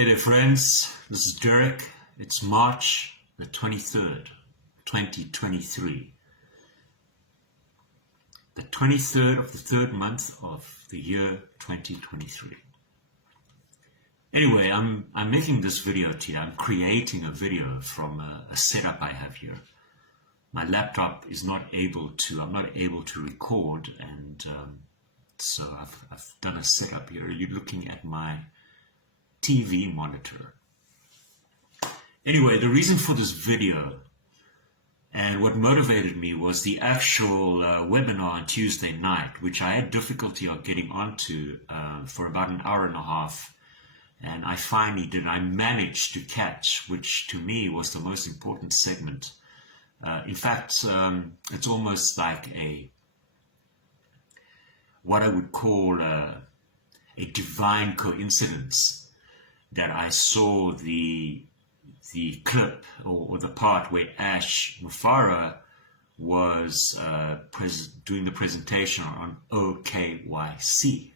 Hey there friends, this is Derick. It's March the 23rd, 2023. The 23rd of the third month of the year 2023. Anyway, I'm making this video today. I'm creating a video from a setup I have here. My laptop is I'm not able to record, and so I've done a setup here. You're looking at my TV monitor. Anyway, the reason for this video and what motivated me was the actual webinar on Tuesday night, which I had difficulty of getting onto for about an hour and a half, and I finally did. I managed to catch, which to me was the most important segment. In fact, it's almost like what I would call a divine coincidence that I saw the clip or the part where Ash Mufara was doing the presentation on OKYC.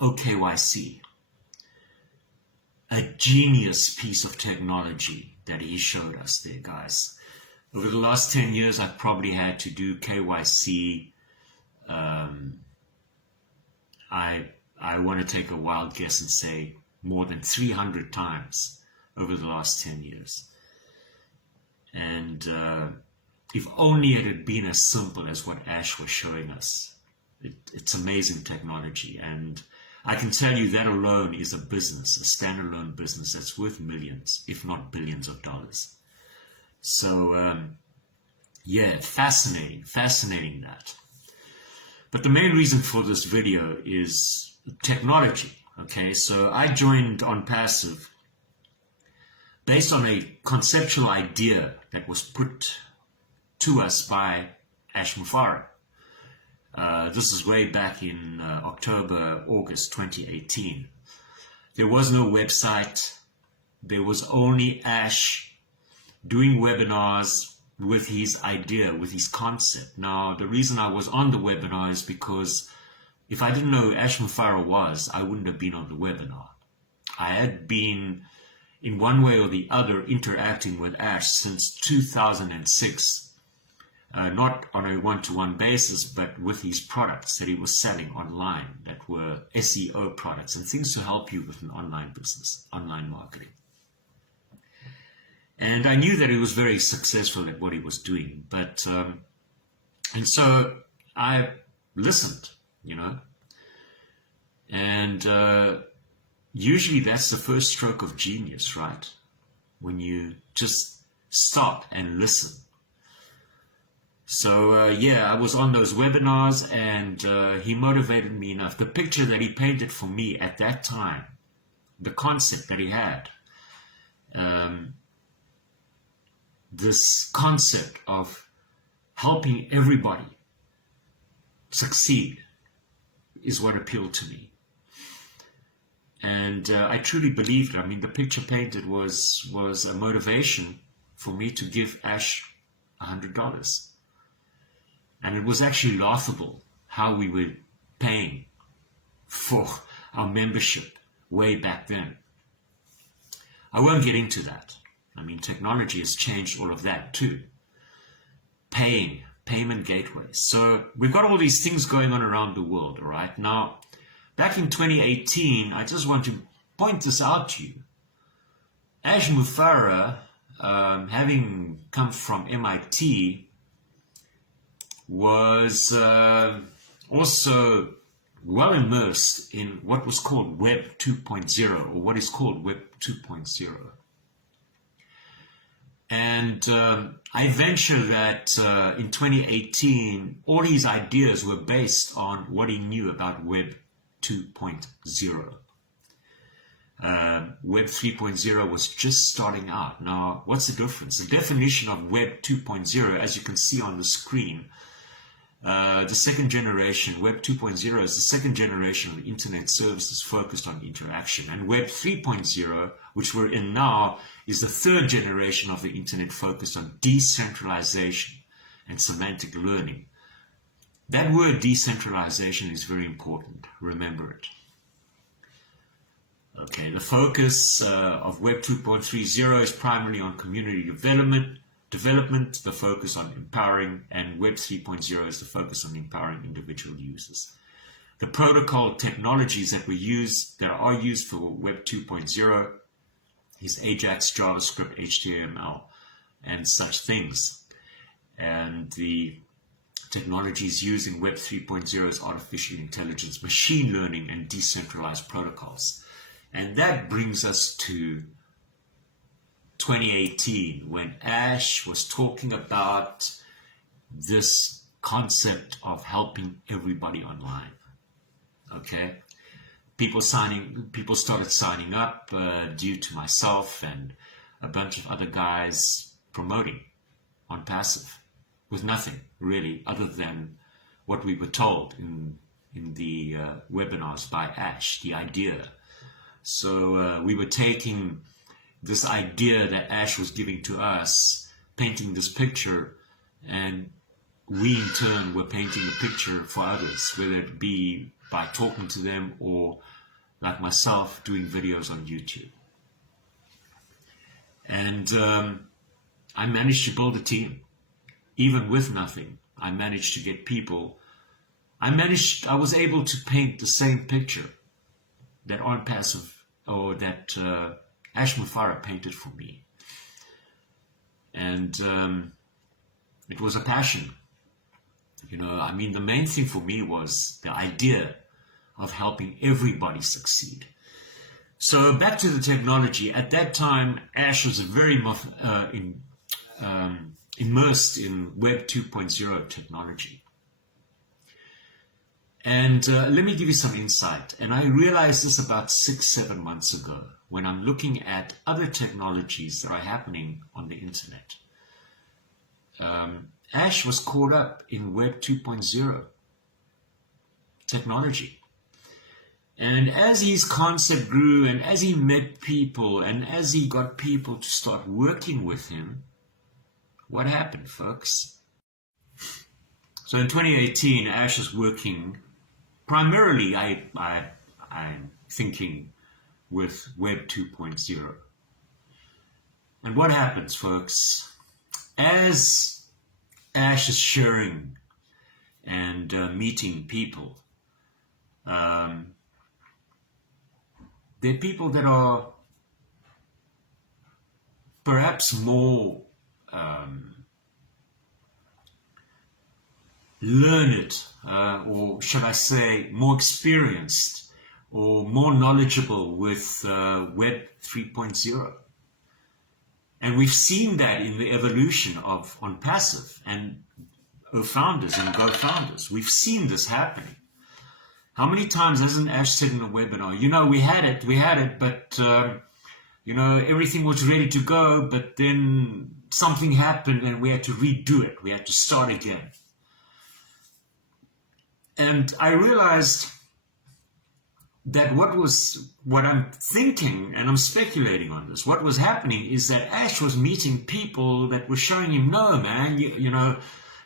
OKYC, a genius piece of technology that he showed us there, guys. Over the last 10 years, I've probably had to do KYC. I want to take a wild guess and say more than 300 times over the last 10 years. And if only it had been as simple as what Ash was showing us. It's amazing technology. And I can tell you that alone is a business, a standalone business that's worth millions, if not billions of dollars. So, yeah, fascinating that. But the main reason for this video is technology. Okay, so I joined on Passive based on a conceptual idea that was put to us by Ash Mufara. This is way back in August 2018. There was no website. There was only Ash doing webinars with his idea, with his concept. Now, the reason I was on the webinar is because if I didn't know who Ash Mufara was, I wouldn't have been on the webinar. I had been, in one way or the other, interacting with Ash since 2006. Not on a one-to-one basis, but with his products that he was selling online that were SEO products and things to help you with an online business, online marketing. And I knew that he was very successful at what he was doing, but and so I listened, you know, and usually that's the first stroke of genius, right? When you just stop and listen. So yeah, I was on those webinars, and he motivated me enough. The picture that he painted for me at that time, the concept that he had, this concept of helping everybody succeed is what appealed to me. And I truly believed it. I mean, the picture painted was a motivation for me to give Ash $100. And it was actually laughable how we were paying for our membership way back then. I won't get into that. I mean, technology has changed all of that too. Payment gateways. So we've got all these things going on around the world, all right? Now, back in 2018, I just want to point this out to you. Ash Mufara, having come from MIT, was also well immersed in what was called Web 2.0, or what is called Web 2.0. And I venture that in 2018, all his ideas were based on what he knew about Web 2.0. Web 3.0 was just starting out. Now, what's the difference? The definition of Web 2.0, as you can see on the screen, the second generation, Web 2.0 is the second generation of internet services focused on interaction. And Web 3.0, which we're in now, is the third generation of the internet focused on decentralization and semantic learning. That word decentralization is very important. Remember it. Okay, the focus of Web 2.30 is primarily on community development, the focus on empowering, and Web 3.0 is the focus on empowering individual users. The protocol technologies that are used for Web 2.0 is Ajax, JavaScript, HTML, and such things. And the technologies used in Web 3.0 is artificial intelligence, machine learning, and decentralized protocols. And that brings us to 2018, when Ash was talking about this concept of helping everybody online. Okay, people started signing up due to myself and a bunch of other guys promoting on passive with nothing really other than what we were told in the webinars by Ash, the idea. So we were taking this idea that Ash was giving to us, painting this picture, and we in turn were painting a picture for others, whether it be by talking to them or, like myself, doing videos on YouTube. And I managed to build a team. Even with nothing, I managed to get people. I was able to paint the same picture that On Passive, or that Ash Mufara painted for me. And it was a passion. I mean, the main thing for me was the idea of helping everybody succeed. So back to the technology. At that time, Ash was very immersed in Web 2.0 technology. And let me give you some insight. And I realized this about 6-7 months ago when I'm looking at other technologies that are happening on the internet. Ash was caught up in Web 2.0 technology. And as his concept grew, and as he met people, and as he got people to start working with him, what happened, folks? So in 2018, Ash is working primarily, I'm thinking, with Web 2.0. And what happens, folks? As Ash is sharing and meeting people, there are people that are perhaps more learned, or should I say more experienced or more knowledgeable with Web 3.0. And we've seen that in the evolution of On Passive and founders and Go founders. We've seen this happening. How many times hasn't Ash said in a webinar, we had it, but everything was ready to go, but then something happened and we had to redo it. We had to start again. And I realized that what I'm thinking, and I'm speculating on this, what was happening is that Ash was meeting people that were showing him, no, man,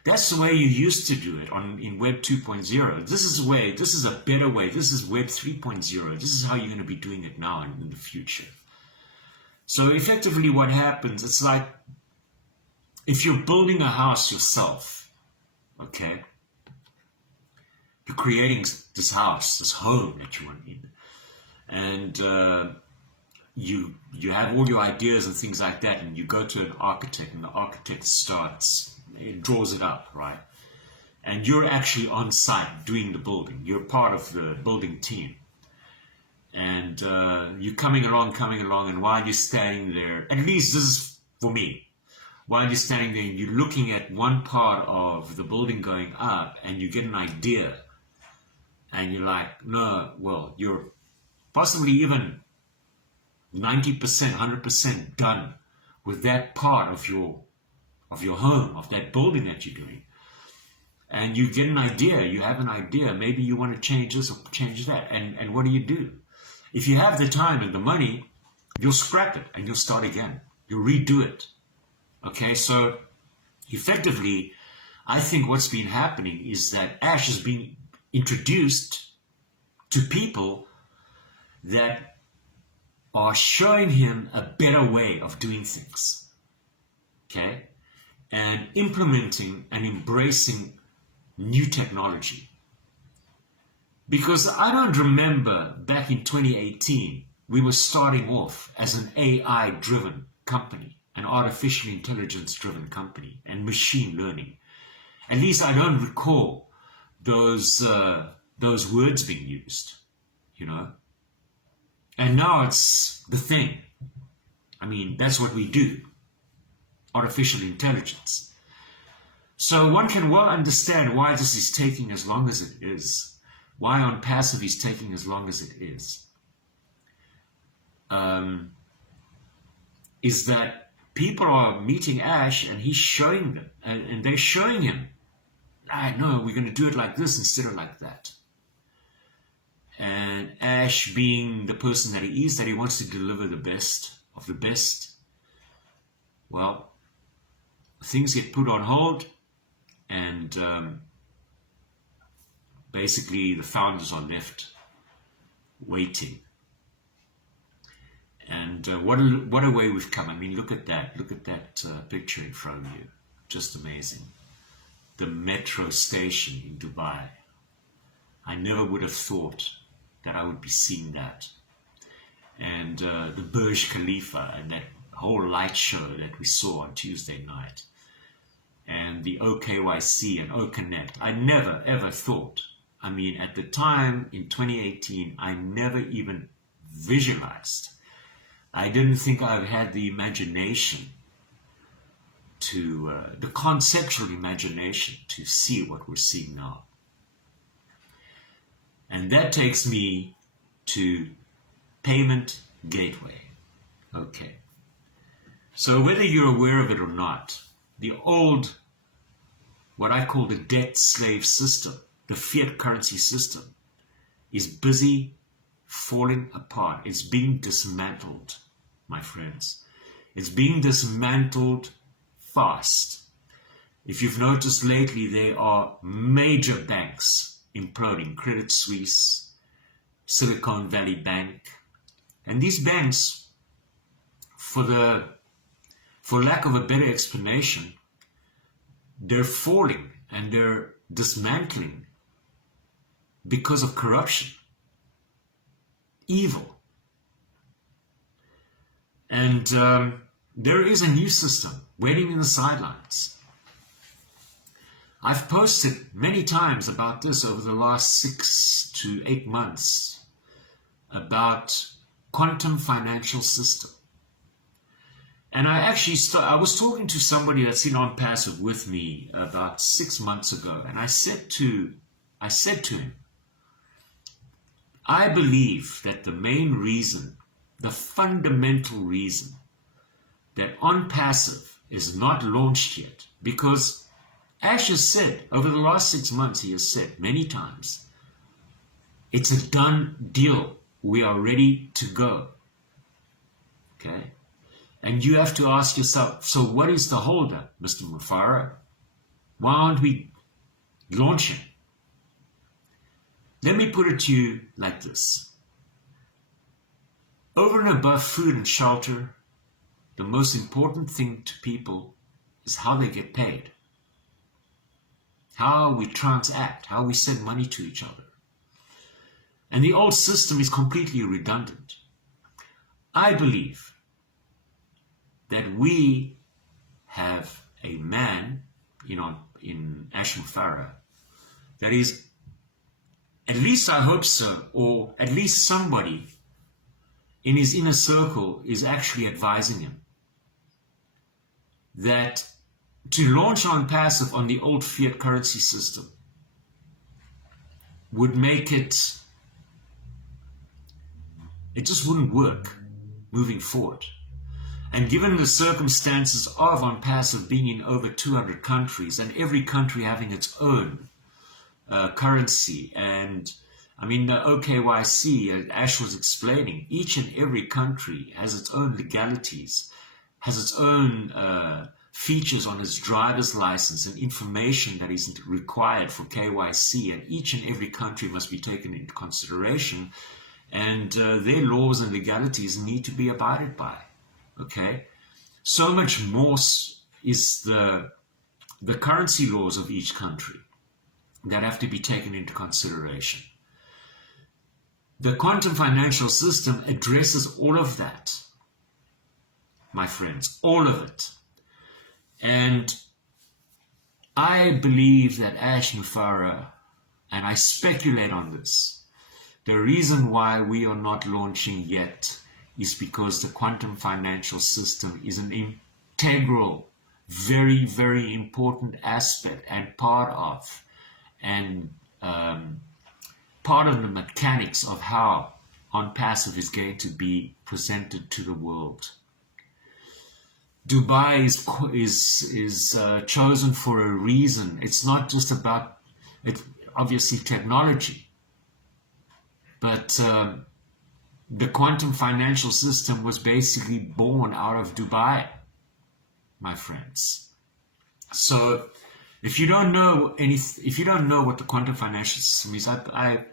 that's the way you used to do it in Web 2.0. This is the way, this is a better way, this is Web 3.0, this is how you're going to be doing it now and in the future. So effectively what happens, it's like if you're building a house yourself, okay, you're creating this house, this home that you want in, and you have all your ideas and things like that, and you go to an architect, and the architect draws it up, right? And you're actually on site doing the building. You're part of the building team, and you're coming along, and while you're standing there, at least this is for me. While you're standing there, you're looking at one part of the building going up, and you get an idea. And you're like, no, well, you're possibly even 90%, 100% done with that part of your home, of that building that you're doing. And you get an idea, you have an idea, maybe you want to change this or change that. And what do? If you have the time and the money, you'll scrap it and you'll start again. You'll redo it. Okay, so effectively, I think what's been happening is that Ash has been introduced to people that are showing him a better way of doing things, okay, and implementing and embracing new technology. Because I don't remember back in 2018, we were starting off as an AI-driven company, an artificial intelligence-driven company, and machine learning. At least I don't recall those words being used, you know. And now it's the thing. I mean, that's what we do, artificial intelligence. So one can well understand why this is taking as long as it is, why on passive is taking as long as it is that people are meeting Ash and he's showing them, and they're showing him, I know we're going to do it like this instead of like that. And Ash, being the person that he is, that he wants to deliver the best of the best, well, things get put on hold, and basically the founders are left waiting. And what a way we've come. I mean, look at that picture in front of you. Just amazing. The metro station in Dubai. I never would have thought that I would be seeing that. And the Burj Khalifa and that whole light show that we saw on Tuesday night. And the OKYC and OConnect. I never ever thought, I mean, at the time in 2018, I never even visualized. I didn't think I had the imagination to, the conceptual imagination to see what we're seeing now. And that takes me to payment gateway. Okay. So whether you're aware of it or not, the old, what I call the debt slave system, the fiat currency system, is busy falling apart. It's being dismantled, my friends. It's being dismantled fast. If you've noticed lately, there are major banks imploding. Credit Suisse, Silicon Valley Bank. And these banks, for lack of a better explanation, they're falling and they're dismantling because of corruption, evil. And there is a new system waiting in the sidelines. I've posted many times about this over the last 6 to 8 months about quantum financial system. And I actually I was talking to somebody that's in On Passive with me about 6 months ago, and I said to him, I believe that the main reason, the fundamental reason that On Passive is not launched yet, because Ash has said, over the last 6 months, he has said many times, it's a done deal. We are ready to go. Okay? And you have to ask yourself, so what is the holdup, Mr. Mufara? Why aren't we launching? Let me put it to you like this. Over and above food and shelter, the most important thing to people is how they get paid, how we transact, how we send money to each other. And the old system is completely redundant. I believe that we have a man, in Ash Mufara, that is, at least I hope so, or at least somebody in his inner circle is actually advising him that to launch On Passive on the old fiat currency system would make it just wouldn't work moving forward. And given the circumstances of On Passive being in over 200 countries and every country having its own currency, and I mean the OKYC, Ash was explaining, each and every country has its own legalities, has its own features on its driver's license and information that is required for KYC, and each and every country must be taken into consideration. and their laws and legalities need to be abided by. Okay, so much more is the currency laws of each country that have to be taken into consideration. The quantum financial system addresses all of that, my friends, all of it. And I believe that Ash Mufara, and I speculate on this, the reason why we are not launching yet is because the quantum financial system is an integral, very, very important aspect and part of the mechanics of how OnPassive is going to be presented to the world. Dubai is chosen for a reason. It's not just about, obviously, technology, but the quantum financial system was basically born out of Dubai, my friends. So if you don't know what the quantum financial system is, I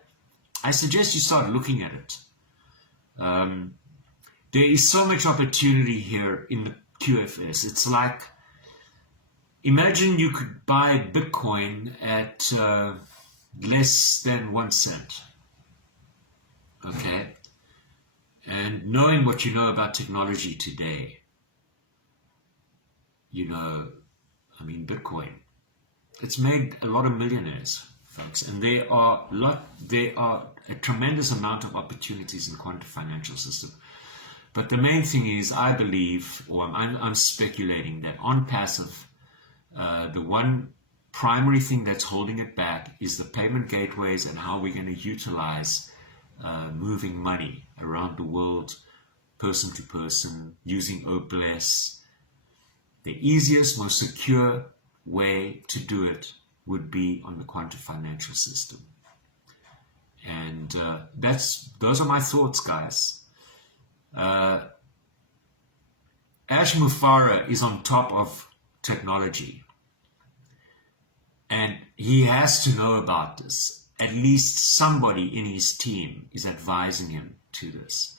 suggest you start looking at it. There is so much opportunity here in the QFS. It's like, imagine you could buy Bitcoin at less than 1 cent. Okay? And knowing what you know about technology today, Bitcoin, it's made a lot of millionaires, folks, and there are a tremendous amount of opportunities in quantum financial system. But the main thing is, I believe, or I'm speculating, that OnPassive, the one primary thing that's holding it back is the payment gateways and how we're going to utilize moving money around the world, person to person, using OPLS. The easiest, most secure way to do it would be on the quantum financial system. And those are my thoughts, guys. Ash Mufara is on top of technology, and he has to know about this. At least somebody in his team is advising him to this.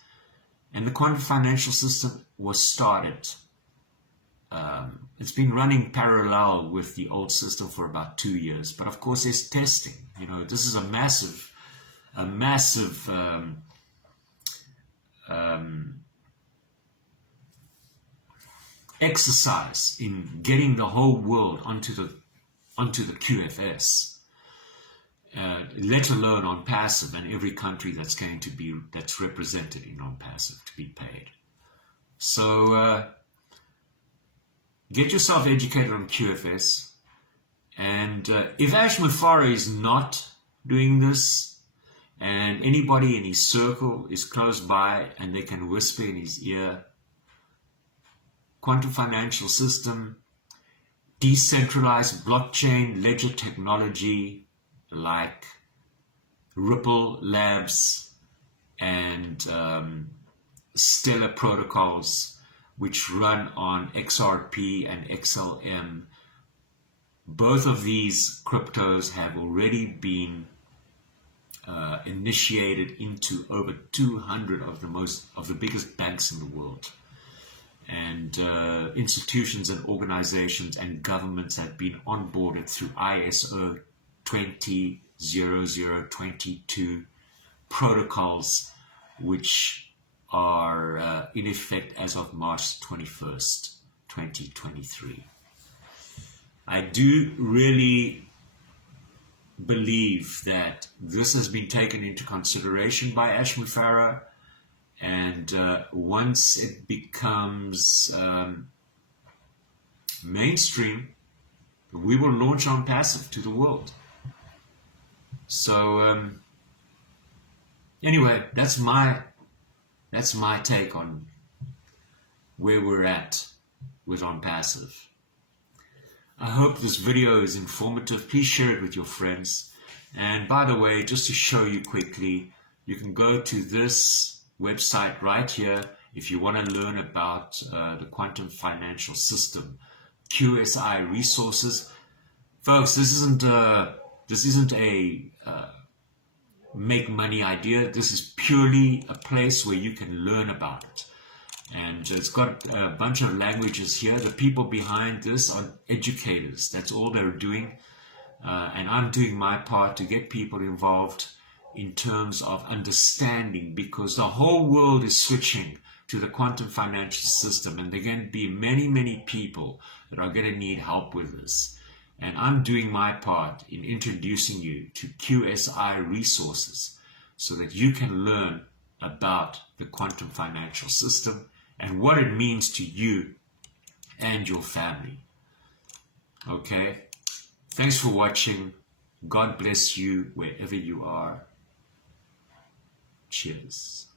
And the quantum financial system was started. It's been running parallel with the old system for about 2 years, but of course there's testing. This is a massive exercise in getting the whole world onto the QFS, let alone OnPassive, and every country that's represented in OnPassive to be paid. So get yourself educated on QFS, and if Ash Mufara is not doing this, and anybody in his circle is close by and they can whisper in his ear, quantum financial system, decentralized blockchain ledger technology like Ripple Labs and Stellar protocols, which run on XRP and XLM. Both of these cryptos have already been initiated into over 200 of the biggest banks in the world, and institutions and organizations and governments have been onboarded through ISO 20022 protocols, which are in effect as of March 21st, 2023. I do really believe that this has been taken into consideration by Ash Mufara, and once it becomes mainstream, we will launch OnPassive to the world. So anyway, that's my take on where we're at with OnPassive. I hope this video is informative. Please share it with your friends. And by the way, just to show you quickly, you can go to this website right here if you want to learn about the quantum financial system, QSI resources. Folks, this isn't a make money idea. This is purely a place where you can learn about it. And it's got a bunch of languages here. The people behind this are educators. That's all they're doing. And I'm doing my part to get people involved in terms of understanding, because the whole world is switching to the quantum financial system, and there are going to be many, many people that are going to need help with this. And I'm doing my part in introducing you to QSI resources so that you can learn about the quantum financial system and what it means to you and your family. Okay? Thanks for watching. God bless you wherever you are. Cheers.